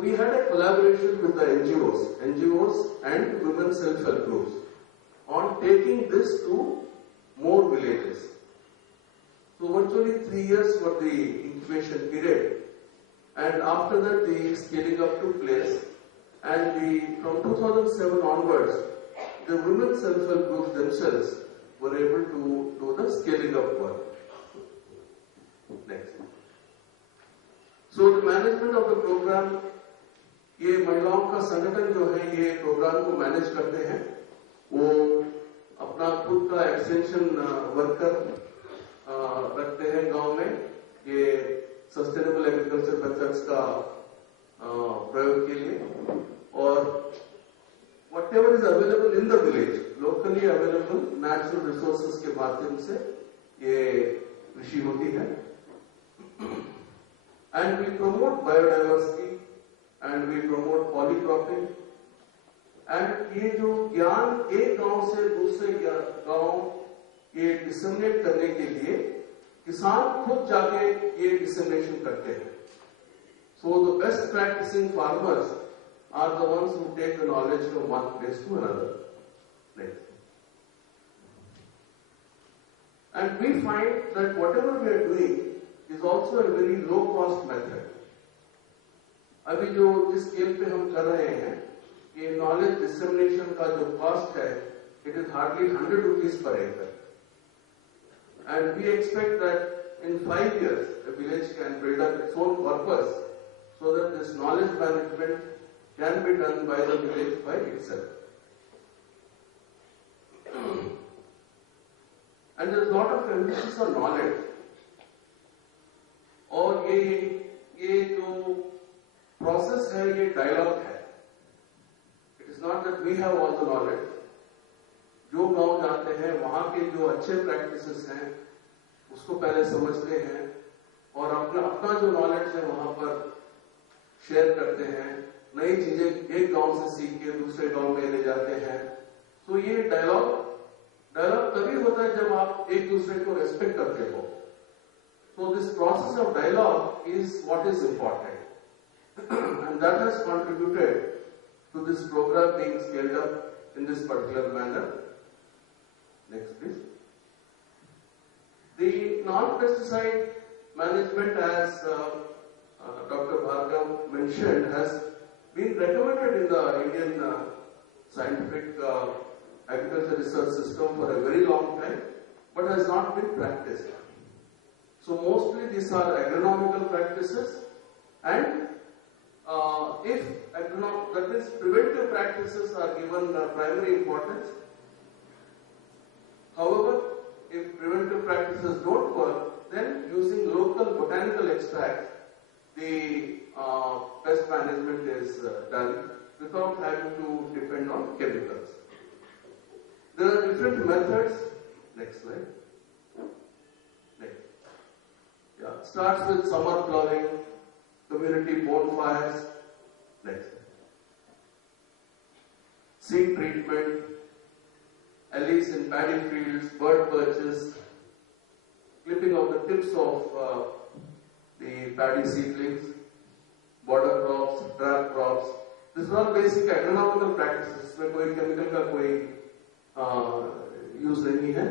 we had a collaboration with the NGOs and women self-help groups on taking this to more villages. So virtually 3 years for the incubation period, and after that the scaling up took place, and from 2007 onwards, the women self-help groups themselves were able to do the scaling up work. Next. So the management of the program, ये महिलाओं का संगठन जो है ये programme को manage करते हैं, वो अपना खुद का एक्सटेंशन वर्कर रखते हैं गांव में, ये सस्टेनेबल एग्रीकल्चर मेथड्स का प्रयोग के लिए, और whatever is available in the village, locally available natural resources के माध्यम से ये कृषि होती है. And we promote biodiversity and we promote polycropping. And ये जो ज्ञान एक गांव से दूसरे गांव ये डिसमिनेट करने के लिए किसान खुद जाके ये डिसमिनेशन करते हैं. So the best practicing farmers are the ones who take the knowledge from one place to another. Next. And we find that whatever we are doing is also a very low cost method. अभी जो जिस scale पे हम कर रहे हैं, ये knowledge dissemination का जो कॉस्ट है, it is hardly 100 rupees per acre. And we expect that in 5 years, the village can build up its own corpus so that this knowledge management can be done by the village by itself. And there is a lot of emphasis on knowledge. और ये जो process है ये dialogue है. It is not that we have all the knowledge. जो गांव जाते हैं वहां के जो अच्छे प्रैक्टिसेस हैं उसको पहले समझते हैं और अपना जो नॉलेज है वहां पर शेयर करते हैं. नई चीजें एक गांव से सीख के दूसरे गांव में ले जाते हैं. तो ये डायलॉग तभी होता है जब आप एक दूसरे को रेस्पेक्ट करते हो. So this process of dialogue is what is important, and that has contributed to this program being scaled up in this particular manner. Next, please. The non-pesticide management, as Dr. Bhargav mentioned, has been recommended in the Indian scientific agriculture research system for a very long time, but has not been practiced. So mostly these are agronomical practices, and if that means preventive practices are given primary importance. However, if preventive practices don't work, then using local botanical extracts, the pest management is done without having to depend on chemicals. There are different methods. Next slide. Yeah, starts with summer ploughing, community bonfires. Next. Seed treatment, alleys in paddy fields, bird perches, clipping of the tips of the paddy seedlings, border crops, trap crops. These are all basic agronomical practices. इसमें कोई chemical का कोई use नहीं है.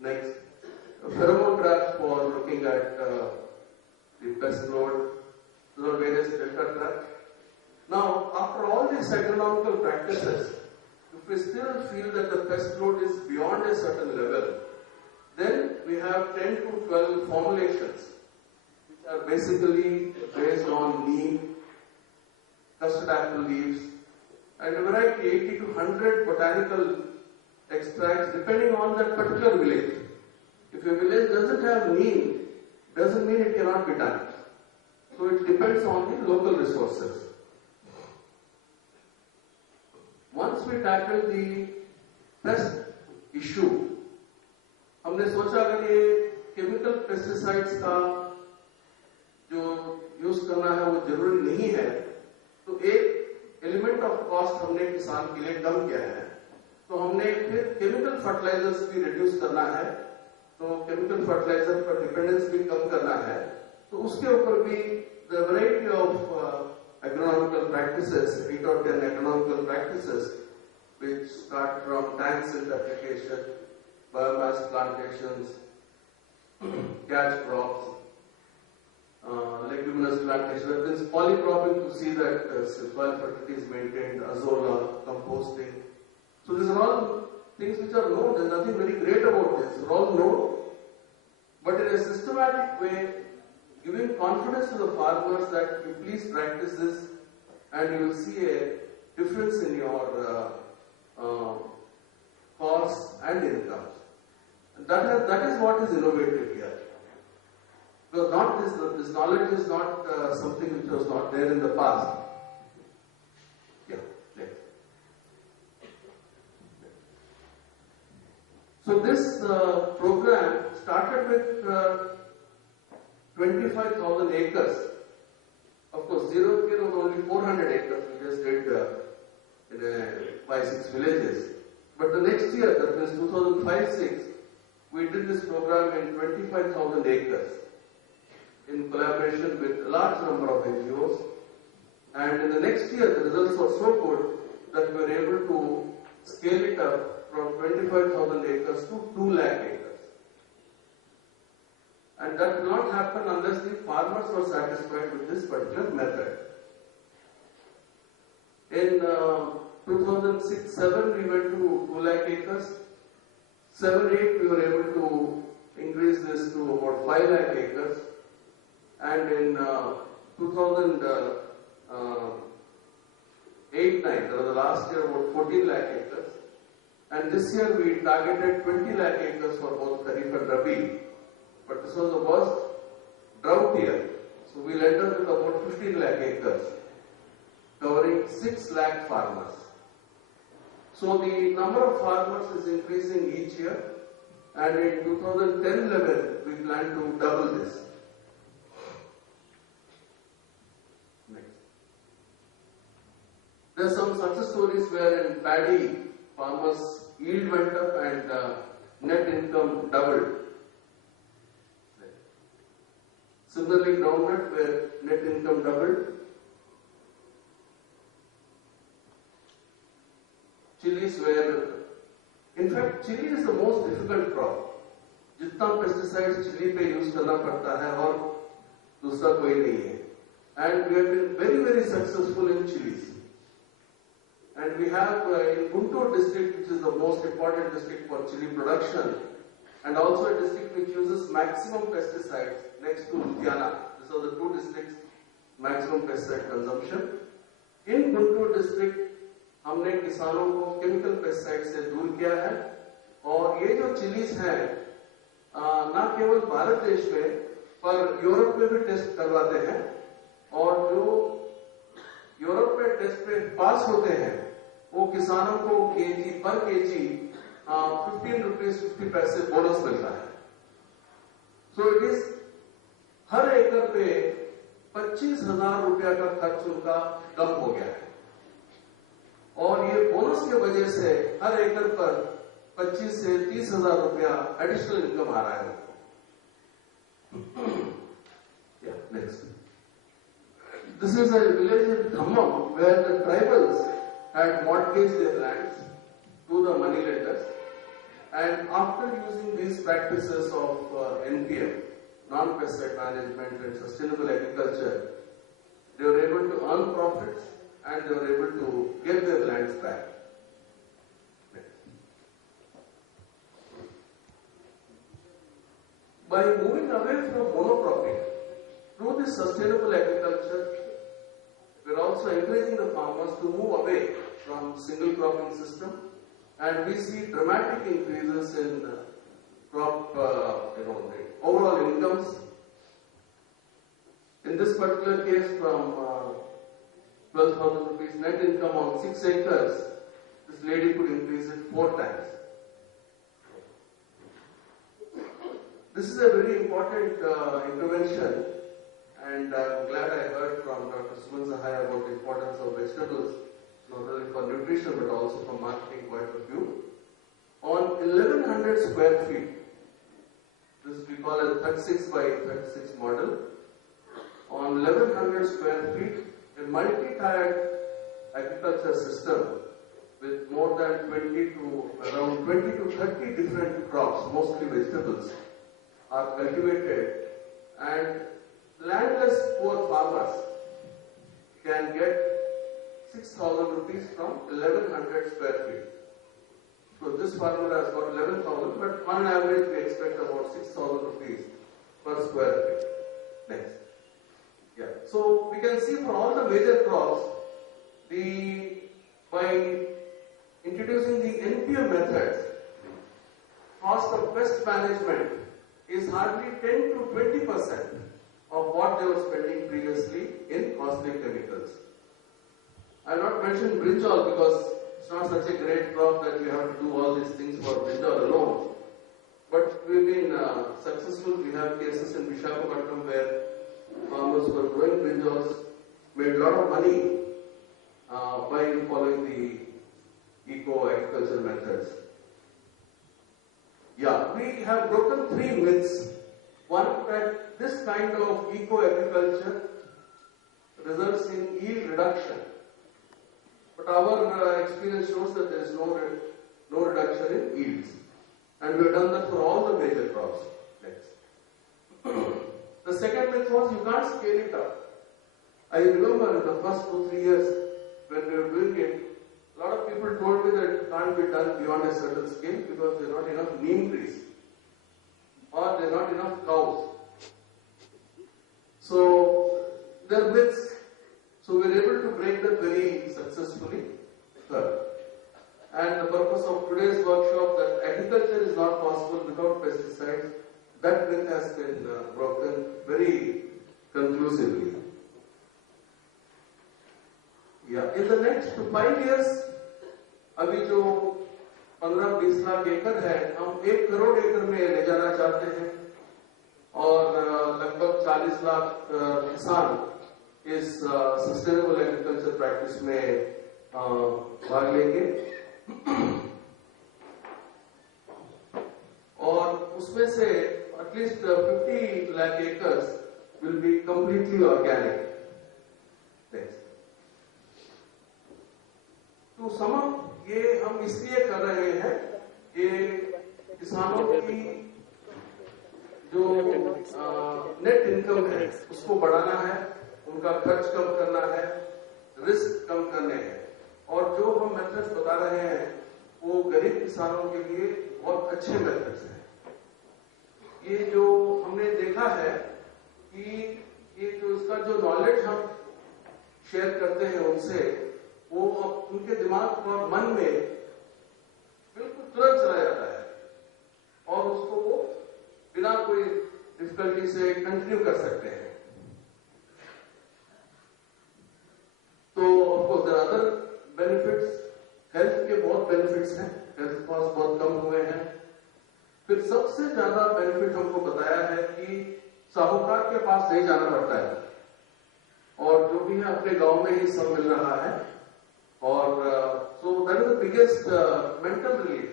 Next. Pheromone traps for looking at the pest load. There are various delta traps. Now, after all these agronomical practices, if we still feel that the pest load is beyond a certain level, then we have 10 to 12 formulations, which are basically based on neem, custard apple leaves, and a variety 80 to 100 botanical extracts depending on that particular village. If a village doesn't have neem, doesn't mean it cannot be done. So it depends on the local resources. Once we tackle the pest issue, हमने सोचा अगर ये chemical pesticides का जो use करना है वो जरूरी नहीं है, तो एक एलिमेंट ऑफ कॉस्ट हमने किसान के लिए कम किया है. तो हमने फिर केमिकल फर्टिलाइजर्स भी रिड्यूस करना है, तो केमिकल फर्टिलाइजर पर डिपेंडेंस भी कम करना है. तो उसके ऊपर भी the variety of agronomic practices, 8 or 10 economical practices, which start from tank silt application, biomass plantations, catch crops, leguminous plantation. That means polycropping to see that soil fertility is maintained, azolla, composting. So these are all things which are known. There is nothing very great about this. These are all known. But in a systematic way, giving confidence to the farmers that you please practice this and you will see a difference in your costs and incomes. That is what is innovative here. Because this knowledge is not something which was not there in the past. Yeah, next. So this program started with 25,000 acres. Of course, zero care was only 400 acres. We just did in 5-6 villages. But the next year, that means 2005-06, we did this program in 25,000 acres in collaboration with a large number of NGOs. And in the next year, the results were so good that we were able to scale it up from 25,000 acres to 2 lakh acres. And that will not happen unless the farmers were satisfied with this particular method. In 2006-07, we went to 2 lakh acres. 7-8, we were able to increase this to about 5 lakh acres. And in 2008-09, that was the last year, about 14 lakh acres. And this year we targeted 20 lakh acres for both Kharif and Rabi. But this was the worst drought year. So we'll end up with about 15 lakh acres, covering 6 lakh farmers. So the number of farmers is increasing each year. And in 2010-11, we plan to double this. There are some success stories where in paddy, farmers' yield went up and net income doubled. Similarly, groundnut, where net income doubled. Chilies where, in fact, chili is the most difficult crop. जितना pesticides chili पे use करना पड़ता है और दूसरा कोई नहीं है. And we have been very, very successful in chilies. And we have in Guntur district, which is the most important district for chili production, and also a district which uses maximum pesticides next to Ludhiana. These are the 2 districts maximum pesticide consumption. In Guntur district, हमने किसानों को chemical pesticide से दूर किया है और ये जो चिलीज हैं ना केवल भारत देश में पर यूरोप में भी टेस्ट करवाते हैं और जो यूरोप में टेस्ट पे पास होते हैं वो किसानों को पर केजी 15 रुपीज 50 पैसे बोनस मिलता है. सो इट इज हर एकड़ पे 25,000 रुपया का खर्च उनका कम हो गया है और ये बोनस की वजह से हर एकड़ पर 25 से 30,000 रुपया एडिशनल इनकम आ रहा है. Next. This is a village in Khammam where the tribals had mortgaged their lands to the moneylenders, and after using these practices of NPM, non-pesticide management and sustainable agriculture, they were able to earn profits and they were able to get their lands back. By moving away from monocropping, through this sustainable agriculture, we are also encouraging the farmers to move away from single cropping system, and we see dramatic increases in crop, the overall incomes. In this particular case, from 12,000 rupees net income on 6 acres, this lady could increase it 4 times. This is a very important intervention, and I'm glad I heard from Dr. Suman Sahaya about the importance of vegetables, not only for nutrition but also for marketing point of view. On 1,100 square feet, this we call a 36 by 36 model. On 1,100 square feet, a multi-tiered agriculture system with more than 20 to around 20 to 30 different crops, mostly vegetables, are cultivated, and landless poor farmers can get 6,000 rupees from 1100 square feet. So this farmer has got 11,000, but on average we expect about 6,000 rupees per square feet. Next. Yeah. So we can see for all the major crops, by introducing the NPM methods, cost of pest management is hardly 10 to 20% of what they were spending previously in costly chemicals. I will not mention brinjal because it's not such a great crop that we have to do all these things for brinjal alone. But we've been successful. We have cases in Visakhapatnam where farmers were growing brinjals, made a lot of money by following the eco-agriculture methods. Yeah, we have broken 3 myths. One, that this kind of eco-agriculture results in yield reduction. But our experience shows that there is no reduction in yields. And we have done that for all the major crops. Next. The second myth was you can't scale it up. I remember in the first 2-3 years when we were doing it, a lot of people told me that it can't be done beyond a certain scale because there are not enough neem trees or there are not enough cows. So there are myths. So we were able to break that very successfully. Third. And the purpose of today's workshop, that agriculture is not possible without pesticides, that myth has been broken very conclusively. Yeah. In the next 5 years, अभी जो 15-20 लाख एकड़ है, हम 1 करोड़ एकड़ में ले जाना चाहते हैं और लगभग 40 लाख किसान इस सस्टेनेबल एग्रीकल्चर प्रैक्टिस में भाग लेंगे और उसमें से at least 50 lakh acres will be completely organic. तो सम ये हम इसलिए कर रहे हैं कि किसानों की जो नेट इनकम है उसको बढ़ाना है, उनका खर्च कम करना है, रिस्क कम करने हैं और जो हम मेथड्स बता रहे हैं वो गरीब किसानों के लिए बहुत अच्छे मेथड्स हैं। ये जो हमने देखा है कि ये जो इसका जो नॉलेज हम शेयर करते हैं उनसे, वो उनके दिमाग और मन में बिल्कुल तुरंत चला जाता है और उसको वो बिना कोई डिफिकल्टी से कंटिन्यू कर सकते हैं। तो of course there are other benefits, health के बहुत बेनिफिट्स हैं, हेल्थ कॉस्ट बहुत कम हुए हैं। फिर सबसे ज्यादा बेनिफिट हमको बताया है कि साहूकार के पास नहीं जाना पड़ता है और जो भी है अपने गांव में ही सब मिल रहा है और so that is the biggest mental relief.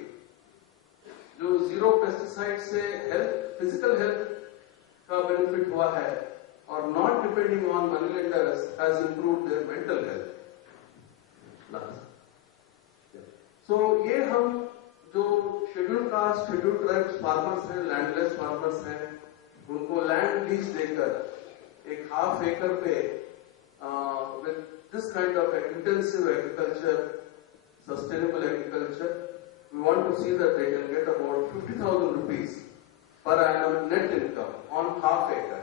जो जीरो पेस्टिसाइड से हेल्थ, फिजिकल हेल्थ का बेनिफिट हुआ है और not depending on money lenders has improved their mental health. So ये हम जो schedule caste, schedule tribes farmers हैं, लैंडलेस फार्मर्स हैं, उनको लैंड लीज देकर एक ½ एकड़ पे with this kind of intensive agriculture, sustainable agriculture, we want to see that they can get about 50,000 rupees per annum net income on ½ acre,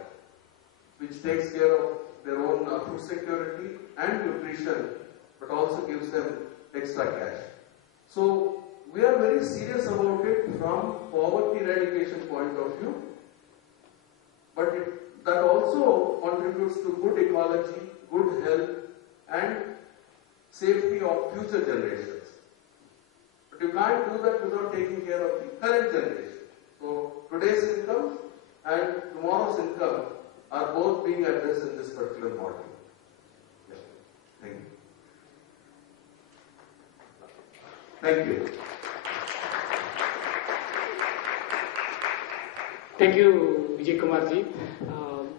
which takes care of their own food security and nutrition, but also gives them extra cash. So we are very serious about it from poverty eradication point of view, but that also contributes to good ecology, good health and safety of future generations. But you can't do that without taking care of the current generation. So today's income and tomorrow's income are both being addressed in this particular model. Yeah. Thank you. Thank you. Thank you, Vijay Kumar ji.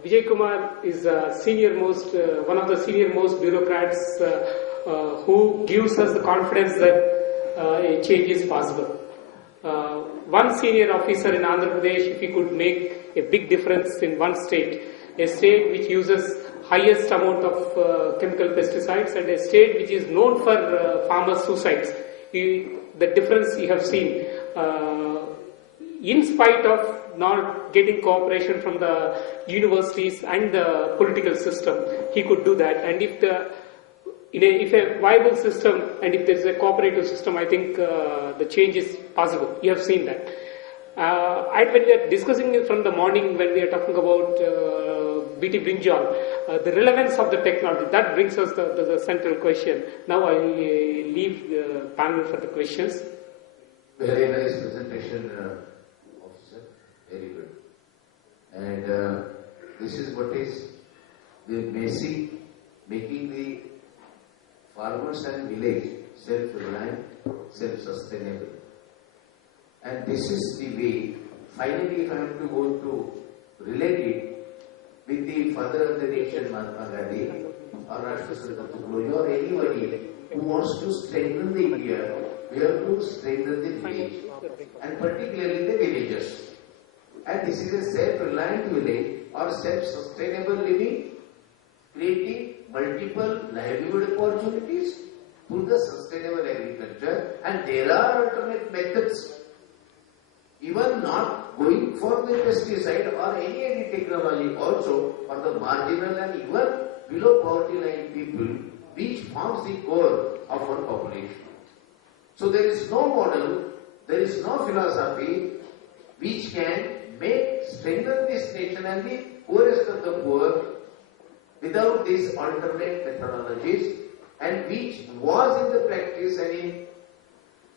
Vijay Kumar is one of the senior most bureaucrats who gives us the confidence that a change is possible. One senior officer in Andhra Pradesh, if he could make a big difference in one state, a state which uses highest amount of chemical pesticides and a state which is known for farmer suicides, the difference you have seen, in spite of not getting cooperation from the universities and the political system, he could do that. And if a viable system and if there is a cooperative system, I think the change is possible. You have seen that. And when we are discussing it from the morning, when we are talking about BT Brinjal, the relevance of the technology, that brings us the central question. Now I leave the panel for the questions. Very nice presentation, officer. Very good. And this is what is the basic, making the farmers and village self-reliant, self-sustainable. And this is the way, finally if I have to go to relate it with the father of the nation, Mahatma Gandhi, or Rashtrapati, or anybody who wants to strengthen the India, we have to strengthen the village, and particularly the villages. And this is a self-reliant village or self-sustainable living, creating multiple livelihood opportunities through the sustainable agriculture, and there are alternate methods. Even not going for the pesticide or any technology also for the marginal and even below poverty line people, which forms the core of our population. So there is no model, there is no philosophy which can strengthen this nation and the poorest of the poor without these alternate methodologies, and which was in the practice and in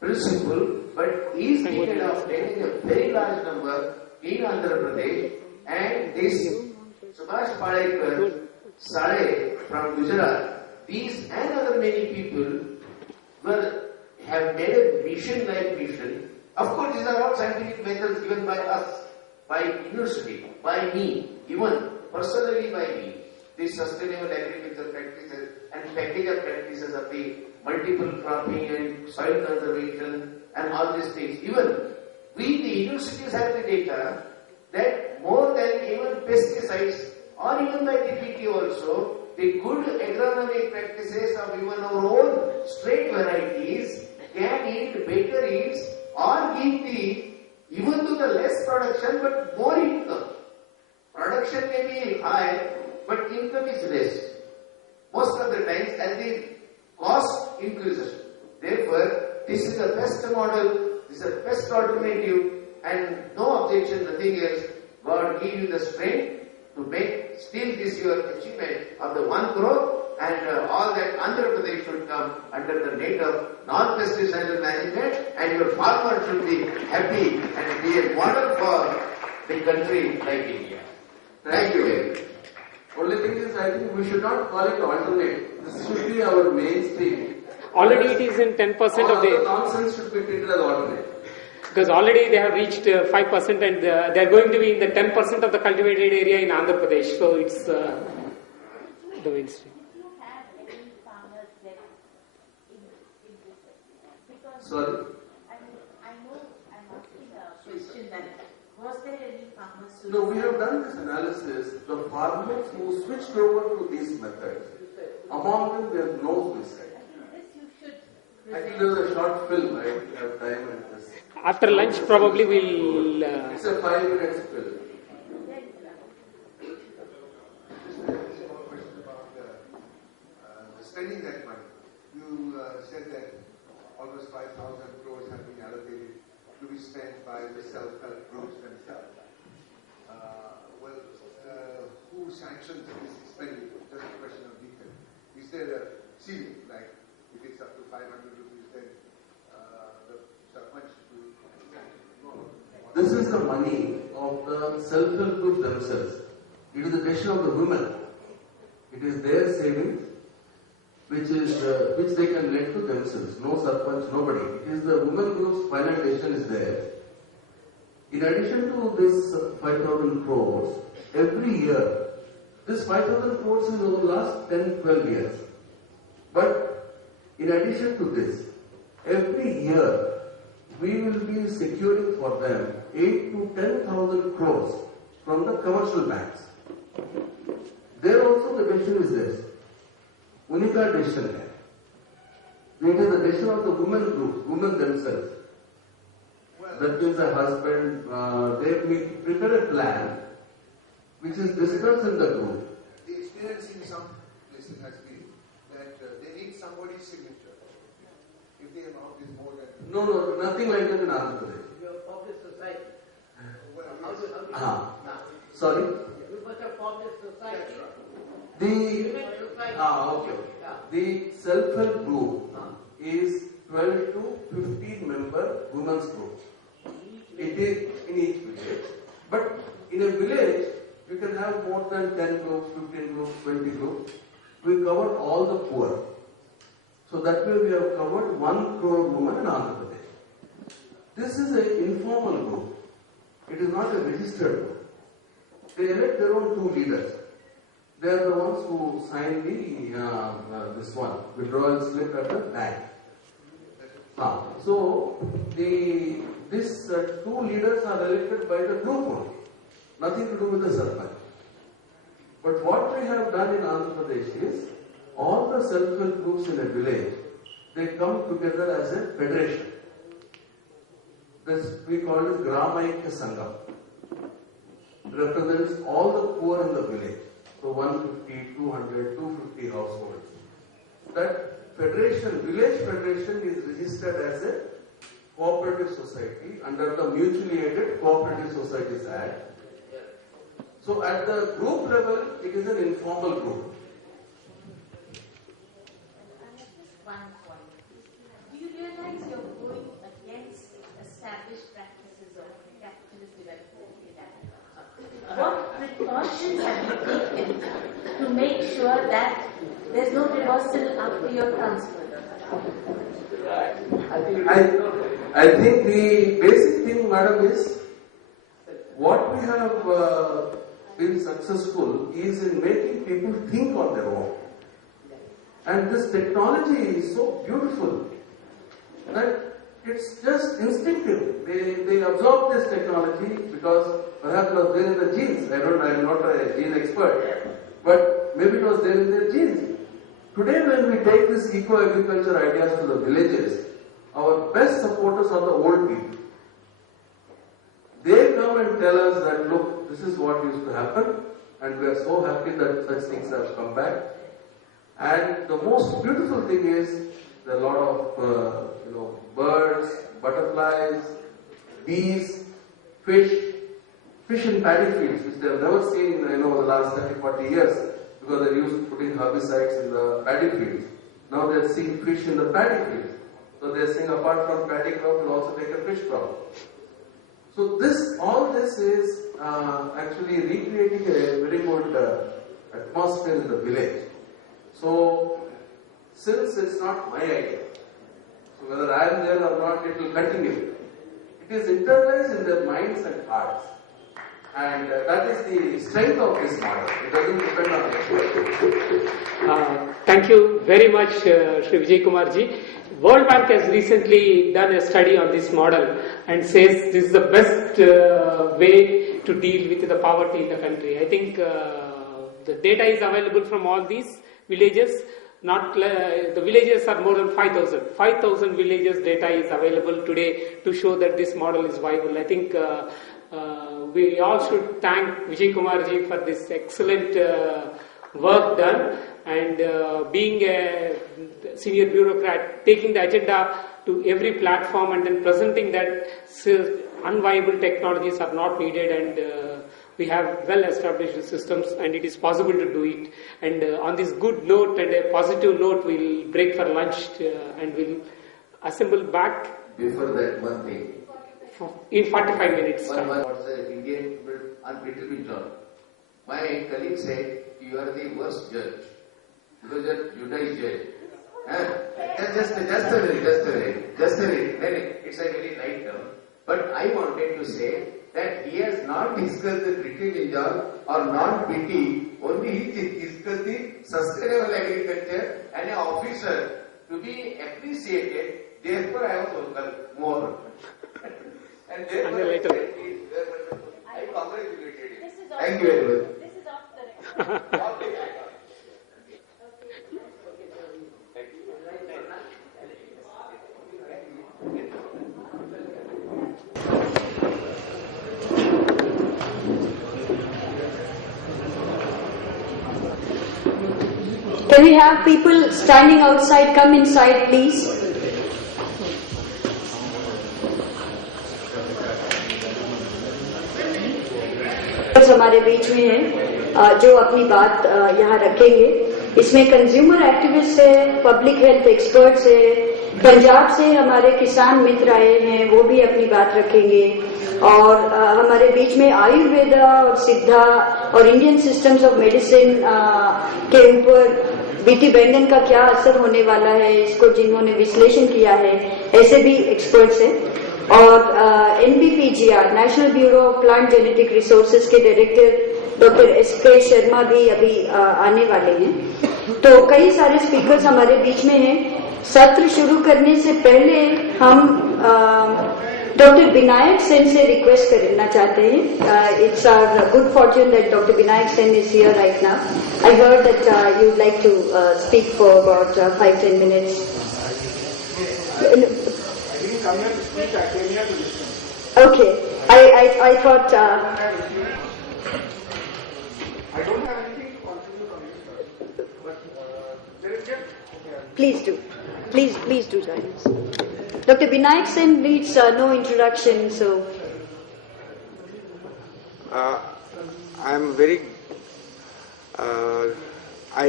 principle, but is being adopted in a very large number in Andhra Pradesh. And this Subhash Palekar, Sale from Gujarat, these and other many people have made a mission-like mission. Of course, these are all scientific methods given by us, by university, by me, even personally by me. These sustainable agricultural practices and practical practices of the multiple cropping and soil conservation and all these things. Even we, the universities, have the data that more than even pesticides or even by DPT also, the good agronomic practices of even our own straight varieties can yield better yields or give even to the less production but more income. Production may be high, but income is less. Most of the times as the cost increases. Therefore, this is the best model, this is the best alternative, and no objection, nothing else. God give you the strength to make still this your achievement of the 1 crore, and all that Andhra Pradesh should come under the net of non-pesticidal management, and your farmer should be happy and be a model for the country like India. Thank you very much. Only thing is, I think we should not call it alternate. This should be our mainstream. Already it is in 10% of the nonsense should be treated as alternate. Because already they have reached 5% and they are going to be in the 10% of the cultivated area in Andhra Pradesh. So it's the mainstream. Do you have any farmers left in this? Because Sorry? I know I'm asking a question that was there any farmers who... No, we have done this analysis. The farmers who switched over to these methods, among them there is no suicide. Actually, there is a short film. I have time and this. After lunch, probably we'll. It's a 5-minute film. Spending that money. You said that almost 5,000 crores have been allocated to be spent by the self-help groups themselves. Who sanctions this expenditure? Just a question of detail. Is there a ceiling, like if it's up to 500 rupees, then the sarpanch will... This is the money of the self-help groups themselves. It is the decision of the women. It is their savings, which they can lend to themselves. No sarpanch, nobody. It is the women group's final decision is there. In addition to this 5,000 crores, every year This 5,000 crores is over the last 10, 12 years. But in addition to this, every year we will be securing for them 8 to 10,000 crores from the commercial banks. There also the decision is this. Unica decision hai. It is the decision of the women group, women themselves. That means the husband, they prepare a plan which is discussed in the group. The experience in some places has been that they need somebody's signature. If the amount is more than... No, nothing like that in Andhra Pradesh. Your public society. Sorry? You must have public society. Okay. The self-help group is 12 to 15 member women's group. It is in each village. But in a village, you can have more than 10 groups, 15 groups, 20 groups. We cover all the poor. So that way we have covered 1 crore women in Andhra Pradesh. This is an informal group. It is not a registered group. They elect their own 2 leaders. They are the ones who sign this one, withdrawal slip at the bank. So these 2 leaders are elected by the group only. Nothing to do with the sarpanch. But what we have done in Andhra Pradesh is, all the self-help groups in a village, they come together as a federation. This we call it Gramaikya Sangam. It represents all the poor in the village. So 150, 200, 250 households. That federation, village federation is registered as a cooperative society under the Mutually Aided Cooperative Societies Act. So at the group level, it is an informal group. Just one point. Do you realize you're going against established practices of capitalist development in Africa? What precautions have you taken to make sure that there's no reversal after your transfer? I think the basic thing, madam, is what we have been successful is in making people think on their own. And this technology is so beautiful that it's just instinctive. They absorb this technology because perhaps it was there in the genes. I'm not a gene expert, but maybe it was there in their genes. Today when we take this eco-agriculture ideas to the villages, our best supporters are the old people. They come and tell us that, look, this is what used to happen, and we are so happy that such things have come back. And the most beautiful thing is there are a lot of birds, butterflies, bees, fish in paddy fields, which they have never seen in the last 30, 40 years, because they're used to putting herbicides in the paddy fields. Now they're seeing fish in the paddy fields. So they're saying apart from paddy crop, we'll also take a fish crop. So all this is actually recreating a very good atmosphere in the village. So since it's not my idea, so whether I am there or not, it will continue. It is internalized in their minds and hearts. And that is the strength of this model. It doesn't depend on it. Thank you very much, Shri Vijay Kumar ji. World Bank has recently done a study on this model and says this is the best way to deal with the poverty in the country. I think the data is available from all these villages. The villages are more than 5,000. 5,000 villages data is available today to show that this model is viable. I think we all should thank Vijay Kumar ji for this excellent work done, and being a senior bureaucrat, taking the agenda to every platform and then presenting that unviable technologies are not needed, and we have well established systems and it is possible to do it. And on this good note and a positive note, we'll break for lunch and we'll assemble back. Before that, one thing. In 45 minutes. One was the Indian on BT Brinjal. My colleague said, you are the worst judge because you are Judaism judge. Just a minute. It's a very light term. But I wanted to say, that he has not discussed the BT Brinjal or non-BT, only he discussed the sustainable agriculture and an officer to be appreciated. Therefore, I was vocal more. And therefore, I congratulated him. Thank you very much. This is off the record. Can we have people standing outside come inside, please? हमारे बीच में है जो अपनी बात यहाँ रखेंगे. इसमें consumer activist है, पब्लिक हेल्थ एक्सपर्ट्स है, पंजाब से हमारे किसान मित्र आए हैं, वो भी अपनी बात रखेंगे. और हमारे बीच में आयुर्वेदा और सिद्धा और इंडियन सिस्टम्स ऑफ मेडिसिन के ऊपर बीटी ब्रिंजल का क्या असर होने वाला है, इसको जिन्होंने विश्लेषण किया है, ऐसे भी एक्सपर्ट्स हैं. और NBPGR national bureau of plant genetic resources के डायरेक्टर डॉक्टर एसके शर्मा भी अभी आने वाले हैं. तो कई सारे स्पीकर्स हमारे बीच में हैं. सत्र शुरू करने से पहले हम डॉक्टर विनायक सेन से रिक्वेस्ट करना चाहते हैं. It's our good fortune that doctor Vinayak Sen is here right now. I heard that you would like to speak for about 5-10 minutes. Come here to speak, I came here to listen. Okay, I thought. I don't have anything to contribute on this, but there is just. Please do join us. Dr. Vinayak Sen needs no introduction, so. I'm very. I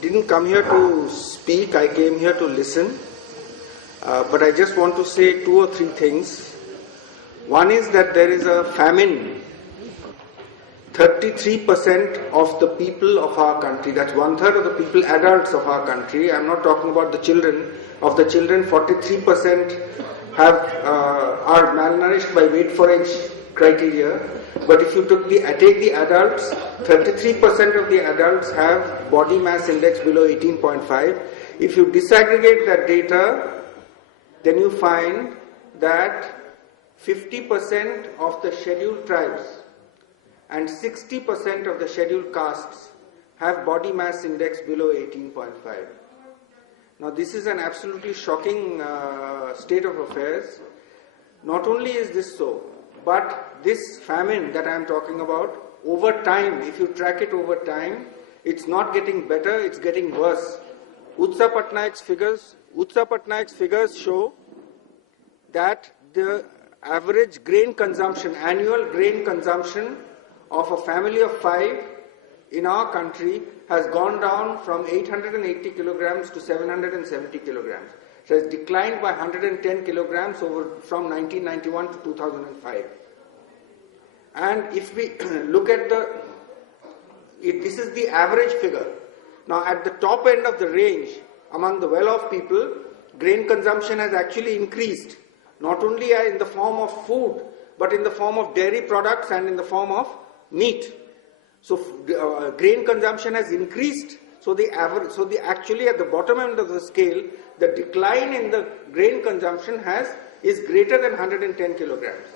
didn't come here to speak. I came here to listen. But I just want to say 2 or 3 things. One is that there is a famine. 33% of the people of our country, that's 1/3 of the people, adults of our country, I'm not talking about the children, of the children 43% are malnourished by weight for age criteria. But if you take the adults, 33% of the adults have body mass index below 18.5. If you disaggregate that data, then you find that 50% of the scheduled tribes and 60% of the scheduled castes have body mass index below 18.5. Now this is an absolutely shocking state of affairs. Not only is this so, but this famine that I am talking about, over time, if you track it over time, it's not getting better, it's getting worse. Utsa Patnaik's figures show that the average grain consumption, annual grain consumption of a family of 5 in our country has gone down from 880 kilograms to 770 kilograms. It has declined by 110 kilograms from 1991 to 2005. And if we look at this is the average figure. Now at the top end of the range, among the well-off people, grain consumption has actually increased, not only in the form of food, but in the form of dairy products and in the form of meat. So grain consumption has increased. So actually at the bottom end of the scale, the decline in the grain consumption is greater than 110 kilograms.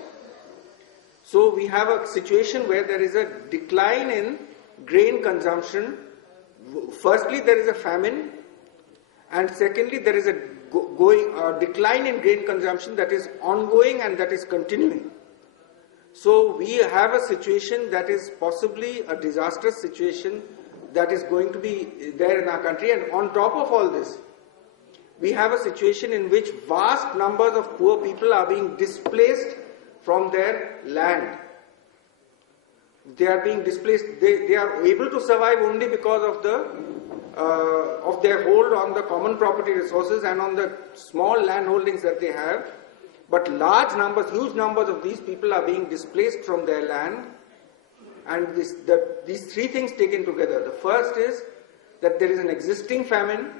So we have a situation where there is a decline in grain consumption. Firstly, there is a famine, and secondly, there is a decline in grain consumption that is ongoing and that is continuing. So we have a situation that is possibly a disastrous situation that is going to be there in our country. And on top of all this, we have a situation in which vast numbers of poor people are being displaced from their land. They are being displaced. They are able to survive only because of their hold on the common property resources and on the small land holdings that they have. But huge numbers of these people are being displaced from their land. And these 3 things taken together. The first is that there is an existing famine.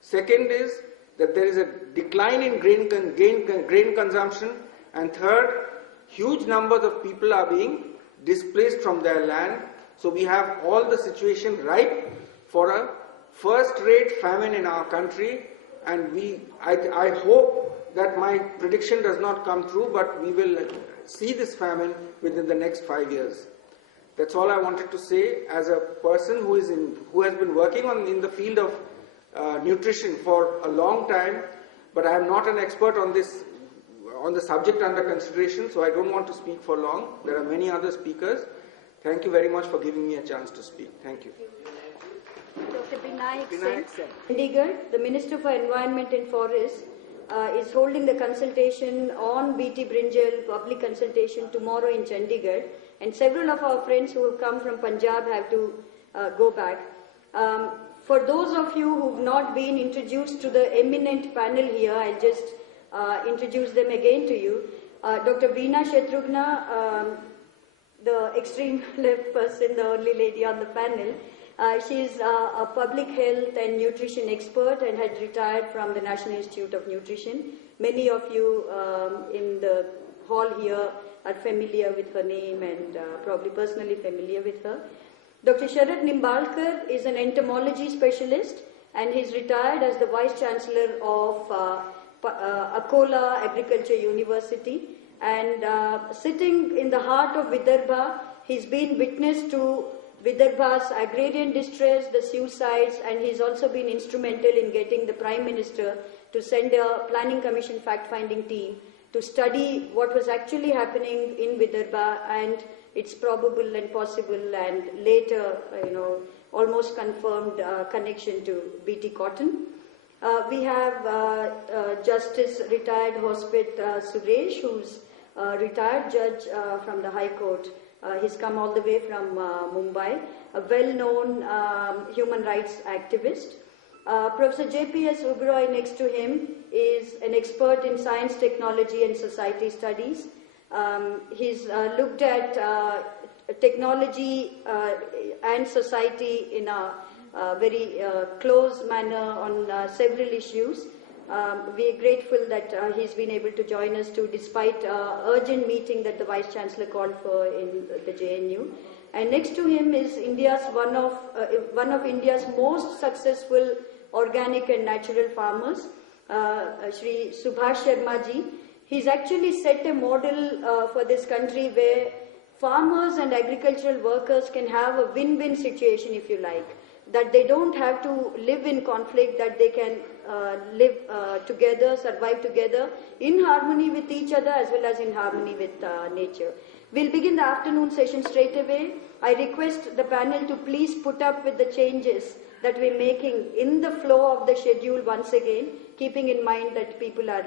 Second is that there is a decline in grain consumption. And third, huge numbers of people are being displaced from their land. So we have all the situation ripe for a first-rate famine in our country, and I hope that my prediction does not come true, but we will see this famine within the next 5 years. That's all I wanted to say as a person who has been working in the field of nutrition for a long time, but I am not an expert on the subject under consideration, so I don't want to speak for long. There are many other speakers. Thank you very much for giving me a chance to speak. Thank you. Dr. Binayak Sen, Chandigarh, the Minister for Environment and Forests, is holding the consultation on BT Brinjal, public consultation tomorrow in Chandigarh, and several of our friends who have come from Punjab have to go back. For those of you who have not been introduced to the eminent panel here, I'll just introduce them again to you. Dr. Veena Shatrughna, the extreme left person, the only lady on the panel. She's a public health and nutrition expert and had retired from the National Institute of Nutrition. Many of you in the hall here are familiar with her name and probably personally familiar with her. Dr. Sharad Nimbalkar is an entomology specialist and he's retired as the Vice Chancellor of Akola Agriculture University. And sitting in the heart of Vidarbha, he's been witness to Vidarbha's agrarian distress, the suicides, and he's also been instrumental in getting the Prime Minister to send a Planning Commission fact-finding team to study what was actually happening in Vidarbha and its probable and possible and later, almost confirmed connection to BT Cotton. We have Justice retired Hosbet Suresh, who's a retired judge from the High Court. He's come all the way from Mumbai, a well-known human rights activist. Professor J.P.S. Uberoy next to him is an expert in science, technology and society studies. He's looked at technology and society in a very close manner on several issues. We are grateful that he's been able to join us too, despite urgent meeting that the Vice Chancellor called for in the JNU. And next to him is one of India's most successful organic and natural farmers, Shri Subhash Sharma ji. He's actually set a model for this country where farmers and agricultural workers can have a win-win situation, if you like. That they don't have to live in conflict, that they can live together, survive together in harmony with each other as well as in harmony with nature. We'll begin the afternoon session straight away. I request the panel to please put up with the changes that we're making in the flow of the schedule once again, keeping in mind that people are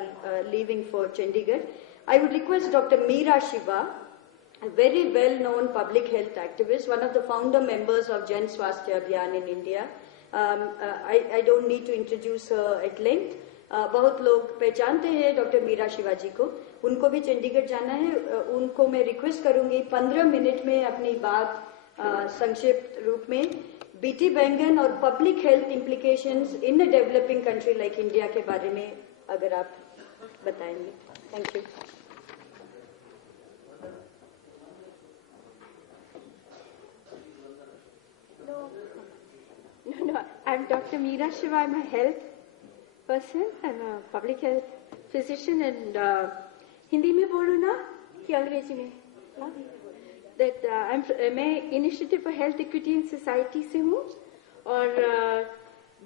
leaving for Chandigarh. I would request Dr. Meera Shiva, a very well-known public health activist, one of the founder members of Jan Swasthya Abhiyan in India. I don't need to introduce her at length. बहुत लोग पहचानते हैं doctor Meera Shivaji को, उनको भी चंडीगढ़ जाना है. उनको मैं रिक्वेस्ट करूंगी 15 मिनट में अपनी बात संक्षिप्त रूप में बीटी बैंगन और public health implications in a developing country like India के बारे में अगर आप बताएंगे. Thank you. No, I'm Dr. Meera Shiva. I'm a health person. I'm a public health physician and Hindi में बोलूँ ना कि अंग्रेजी में? मैं initiative for health equity in society से हूँ और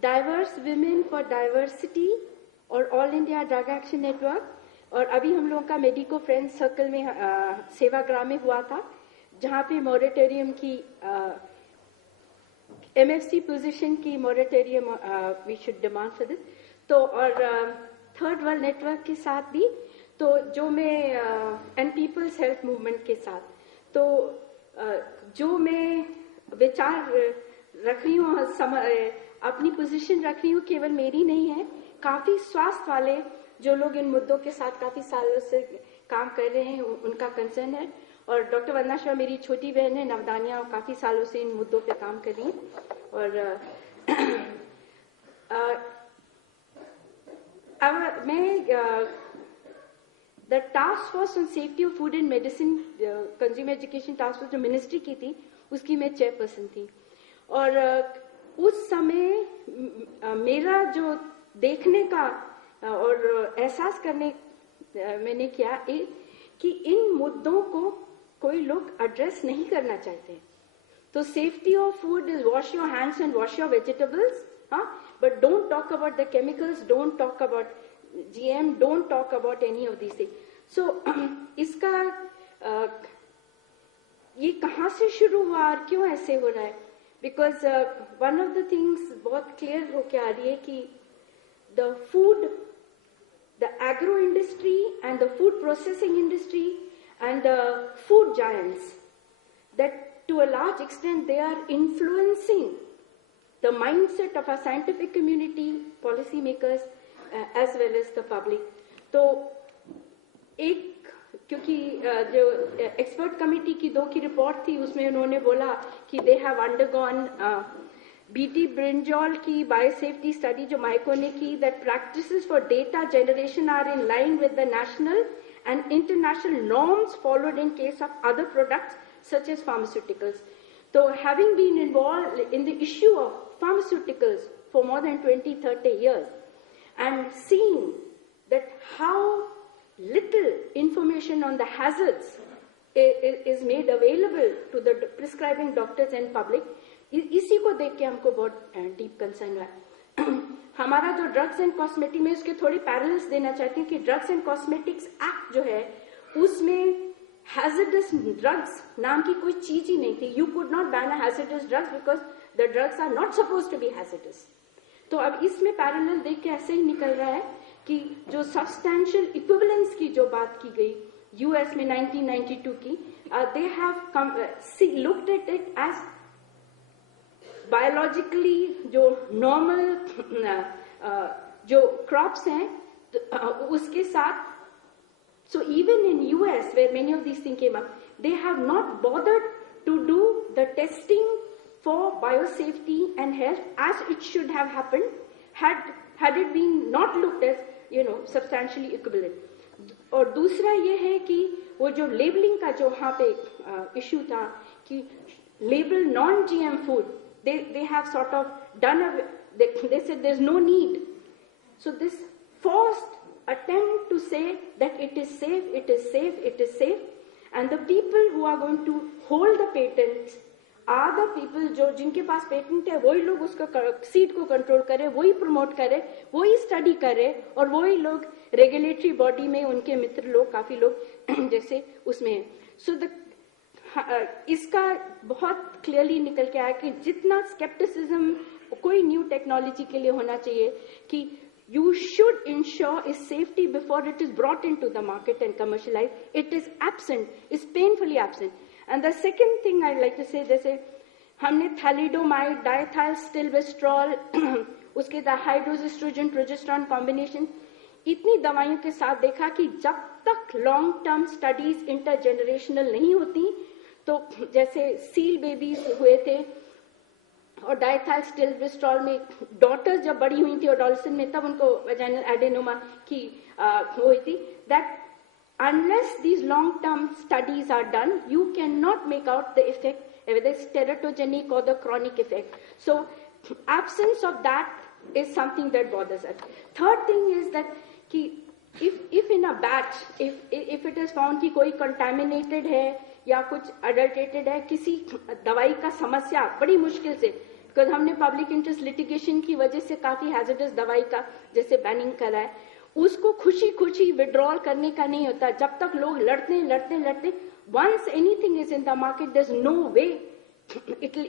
डाइवर्स विमेन फॉर डाइवर्सिटी और all India drug action network और अभी हम लोगों का मेडिको फ्रेंड्स सर्कल में सेवाग्राम में हुआ था जहाँ पे मॉरेटोरियम की MFC पोजीशन की moratorium we should demand for this. तो और थर्ड वर्ल्ड नेटवर्क के साथ भी तो जो मैं एंड पीपल्स हेल्थ मूवमेंट के साथ तो जो मैं विचार रख रही हूँ अपनी पोजीशन रख रही हूँ केवल मेरी नहीं है. काफी स्वास्थ्य वाले जो लोग इन मुद्दों के साथ काफी सालों से काम कर रहे हैं उनका कंसर्न है. और डॉक्टर वंदना शर्मा मेरी छोटी बहन है नवदानिया और काफी सालों से इन मुद्दों पे काम कर रही है. और मैं the the task force on safety of food and medicine, consumer education task force जो मिनिस्ट्री की थी, उसकी मैं चेयरपर्सन थी। और उस समय मेरा जो देखने का और एहसास करने मैंने किया कि इन मुद्दों को कोई लोग एड्रेस नहीं करना चाहते। तो safety of food is wash your hands and wash your vegetables, but don't talk about the chemicals, don't talk about GM, don't talk about any of these things. So इसका ये कहाँ से शुरू हुआ और क्यों ऐसे हो रहा है? Because one of the things बहुत clear होके आ रही है कि the food, the agro industry and the food processing industry and the food giants, that to a large extent they are influencing the mindset of our scientific community, policy makers, as well as the public. तो एक क्योंकि जो expert committee की 2 की report थी, उसमें उन्होंने बोला कि they have undergone BT Brinjal की बायोसेफ्टी स्टडी जो माइको ने की, that practices for data generation are in line with the national and international norms followed in case of other products such as pharmaceuticals. So having been involved in the issue of pharmaceuticals for more than 20-30 years and seeing that how little information on the hazards is made available to the prescribing doctors and public, इसी को देख के हमको बहुत deep concern हुआ। हमारा जो drugs and cosmetic में उसके थोड़ी पैरेलल्स देना चाहती हूँ कि ड्रग्स एंड कॉस्मेटिक्स एक्ट जो है उसमें हैजर्डस ड्रग्स नाम की कोई चीज ही नहीं थी। You could not ban a hazardous drugs because the drugs are not suppose to be hazardous. तो अब इसमें पैरेलल देख के ऐसे ही निकल रहा है कि जो सब्सटैंशियल इक्विवेलेंस की जो बात की गई यूएस में 1992 की, they have looked at it as biologically जो नॉर्मल जो क्रॉप्स हैं उसके साथ, so even in US where many of these things came up, they have not bothered to do the testing for biosafety and health as it should have happened had it been not looked as substantially equivalent. और दूसरा ये है कि वो जो labelling का जो वहाँ पे इश्यू था कि label non-GM food, they have sort of done they said there's no need. So this forced attempt to say that it is safe, it is safe, it is safe, and the people who are going to hold the patents are the people जो जिनके पास patent है, वही लोग उसका seed को control करे, वही promote करे, वही स्टडी करे, और वही लोग रेगुलेटरी बॉडी में उनके मित्र लोग काफी लोग जैसे उसमें हैं। सो इसका बहुत क्लियरली निकल के आया कि जितना स्केप्टिसिज्म कोई न्यू टेक्नोलॉजी के लिए होना चाहिए कि you should ensure its safety before it is brought into the market and commercialized. It is absent, is painfully absent. And the second thing I'd like to say, जैसे हमने thalidomide, diethyl stilbestrol, उसके बाद high dose estrogen progesterone combination, इतनी दवाइयों के साथ देखा कि जब तक long term studies intergenerational नहीं होती, तो जैसे seal babies हुए थे और डायथाइल स्टिल्बेस्ट्रॉल में डॉटर्स जब बड़ी हुई थी एडोलसेंट में, तब उनको वेजाइनल एडेनोमा की हुई थी। That unless these long term studies are done, you can not make out the effect whether it's teratogenic or the chronic effect. So absence of that is something that bothers us. Third thing is that if in a batch, if it is found कि कोई contaminated है या कुछ अडल्टेटेड है, किसी दवाई का समस्या बड़ी मुश्किल से, बिकॉज हमने पब्लिक इंटरेस्ट लिटिगेशन की वजह से काफी हैजर्डस दवाई का जैसे बैनिंग करा है, उसको खुशी खुशी विड्रॉल करने का नहीं होता। जब तक लोग लड़ते once anything is in the market, there is no way it will